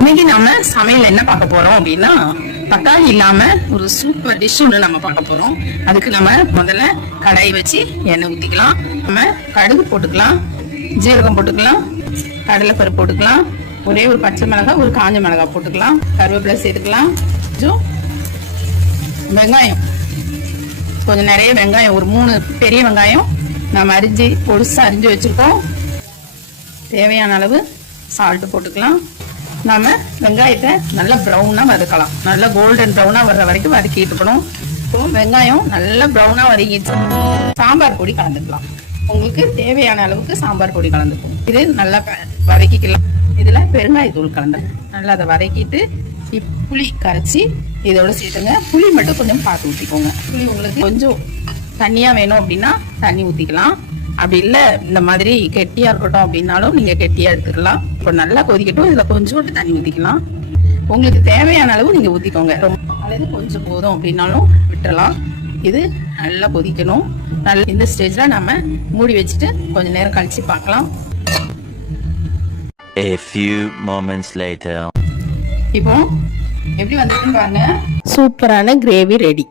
இன்னைக்கு நம்ம சமையல் என்ன பார்க்க போறோம் அப்படின்னா, தக்காளி இல்லாம ஒரு சூப்பர் டிஷ் ஒன்று நம்ம பார்க்க போறோம். அதுக்கு நம்ம முதல்ல கடாய் வச்சு எண்ணெய் ஊற்றிக்கலாம். நம்ம கடுகு போட்டுக்கலாம், ஜீரகம் போட்டுக்கலாம், கடலைப்பருப்பு போட்டுக்கலாம், ஒரே ஒரு பச்சை மிளகாய், ஒரு காஞ்ச மிளகாய் போட்டுக்கலாம், கருவேப்பிலை சேர்த்துக்கலாம், கொஞ்சம் வெங்காயம், கொஞ்சம் நிறைய வெங்காயம், ஒரு 3 பெரிய வெங்காயம் நம்ம அரிஞ்சு பொடிசா அரிஞ்சு வச்சிருக்கோம். தேவையான அளவு சால்ட் போட்டுக்கலாம். நாம வெங்காயத்தை நல்லா ப்ரௌனா வதக்கலாம். நல்லா கோல்டன் ப்ரௌனா வர்ற வரைக்கும் வதக்கிட்டு இருக்கணும். இப்போ வெங்காயம் நல்லா ப்ரௌனா வதக்கிட்டு சாம்பார் பொடி கலந்துக்கலாம். உங்களுக்கு தேவையான அளவுக்கு சாம்பார் பொடி கலந்துக்கும். இது நல்லா வதக்கிக்கலாம். இதுல பெருங்காயத்தூள் கலந்து நல்லா அதை வதக்கிட்டு புளி கரைச்சி இதோட சேர்த்துங்க. புளி மட்டும் கொஞ்சம் பார்த்து ஊற்றிக்கோங்க. புளி உங்களுக்கு கொஞ்சம் தண்ணியா வேணும் அப்படின்னா தண்ணி ஊற்றிக்கலாம். அப்படி இல்லை இந்த மாதிரி கெட்டியா இருக்கட்டும் அப்படின்னாலும் நீங்க கெட்டியா எடுத்துக்கலாம். இப்போ நல்லா கொதிக்கட்டும். இதுல கொஞ்சோண்டு தண்ணி ஊற்றிக்கலாம். உங்களுக்கு தேவையான அளவு நீங்க ஊற்றிக்கோங்க. ரொம்ப அல்லது கொஞ்சம் போதும் அப்படின்னாலும் விட்டுறலாம். இது நல்லா கொதிக்கணும். நல்லா இந்த ஸ்டேஜ்ல நம்ம மூடி வச்சுட்டு கொஞ்ச நேரம் கழிச்சு பார்க்கலாம். A few moments later. இப்போ எப்படி வந்திருக்குன்னு பாருங்க. சூப்பரான கிரேவி ரெடி.